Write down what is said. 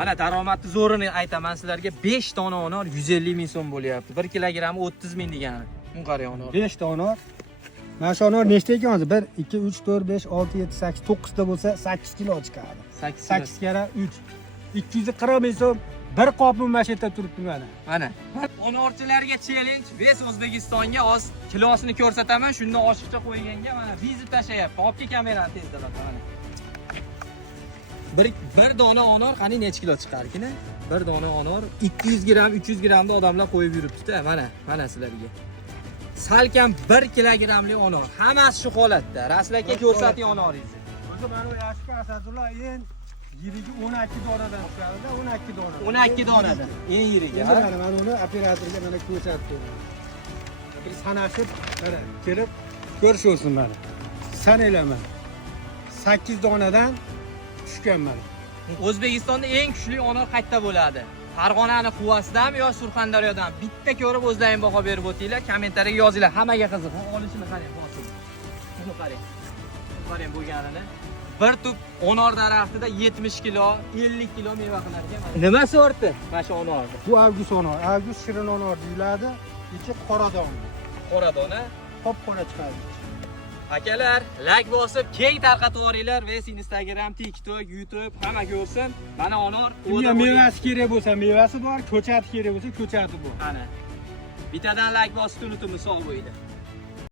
Mana daromadni zo'rini aytaman sizlarga, 5 dona onor 150 ming so'm bo'lyapti. 1 kilogrammi 30 ming degani. Buni qarang onor. 5 ta onor. Mana shu onor nechta ekan hozir? 1 2 3 4 5 6 7 8 9 ta bo'lsa 8 kilo chiqadi. 8 kara 3 240 ming so'm bir qopim mana shu yerda turibdi mana. Mana onorchilarga challenge, Ves O'zbekistonga oz kilosini ko'rsataman, shundan oshiqcha qo'yganga mana vizit tashlayapti. Olib kel kamerani tezda mana. Bir dona onor qani necha kilo chiqarkin? Bir dona onor 200 gram, 300 gramda odamlar qo'yib yuribdi-da. Mana sizlarga. Salkam 1 kilogramli onor. Hammasi shu holatda. Rasul aka ko'rsating onoringizni. O'zi mana bu Yashka Asadullo eng yirigi 12 donadan chiqadi, 12 dona. 12 donadan. Eng yirigi. Mana uni operatorga mana ko'rsatdim. Bir sanashib, mana kirib ko'rishsin mana. Sanaylaman. 8 donadan tushgan mana. O'zbekistonda eng kuchli onor qayerda bo'ladi? Farg'onani Quvasidanmi yo Surxondaryodan? Bitta ko'rib o'zlaring baho berib o'tinglar, kommentariyaga yozinglar. Hammaga qiziq. Olishini qarang, hosil. Buni qarang. Qarang bo'lganini. Bir tup onor daraxtida 70 kilo, 50 kilo meva qilar ekan. Nima sorti? Mana shu onorni. Bu avgust onor. Avgust shirin onor deyiladi. Ichi qora dona. Qora dona, Qop-qora chiqadi. akalar, like bosib, keng tarqatib yuboringlar. Ves Instagram, TikTok, YouTube hamma ko'rsin. Mana onor Kimga mevasi kerak bo'lsa, mevasi bor, ko'chati kerak bo'lsa, ko'chati bor. Ana. Bittadan like bosishni unutmaysiz, sog' bo'ling.